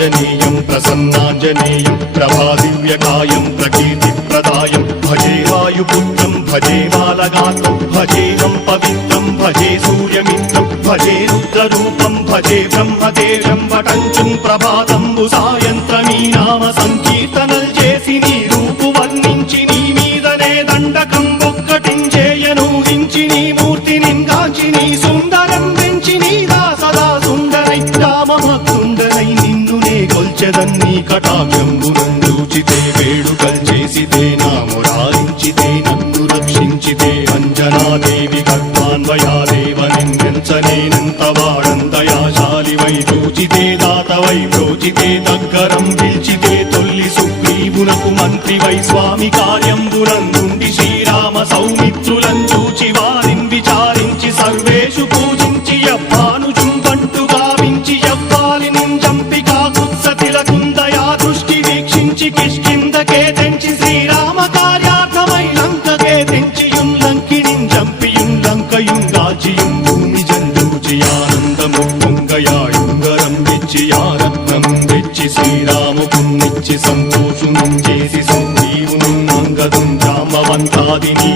प्रतापाञ्जनेयं प्रसन्नाञ्जनेयं प्रभादिव्यकायं प्रकीर्तिप्रदायं भजे वायुपुत्रं भजे बालगात्रं भजेहं पवित्रं भजे सूर्यमित्रं भजे रुद्ररूपं भजे ब्रह्मदेवं वटञ्चुं प्रभाతంబు సాయంత్రమీ నామ సంకీర్తనల్ చేసి నీ రూపు వర్ణించి నీ మీదనే దండకం ఒక్కటించేయను హించి నీ మూర్తిని గాంచి నీ సుందరం పెంచి నీ దాసదా సుందరై రామభక్తుండరై నిన్నునే కొల్చెదన్ని కటాక్షంబునందూచితే వేడుకల్ చేసితే నా మురారించితే నన్ను రక్షించితే అంజనాదేవి గర్భాన్వయాదేవ నిందించనేనంత వాడంతయాశాలివై చూచితే దాతవై ప్రోచితే దగ్గరం పిలిచితే తొల్లి సుగ్రీవునకు మంత్రివై స్వామి కార్యంబునందుండి శ్రీరామ సౌమిత్రులను చూచి వారిని విచారించి సర్వేషు పూజించి యవ్వానుజుంబంటు గావించి యవ్వాలిని చంపి కాకుత్సతిలకుందయా దృష్టి వీక్షించి కిష్కిందకే తెంచి శ్రీరామ కార్యార్థమై లంకకే తెంచియుం లంకిణిం చంపియుం లంకయుం దాచియుం భూమి జందూచి ఆనందము పొంగయాయుంగరం తెచ్చి ఆరత్నం తెచ్చి శ్రీరాముకున్నిచ్చి సంతోషునం చేసి సుగ్రీవును అంగదుం జాంబవంతాది నీ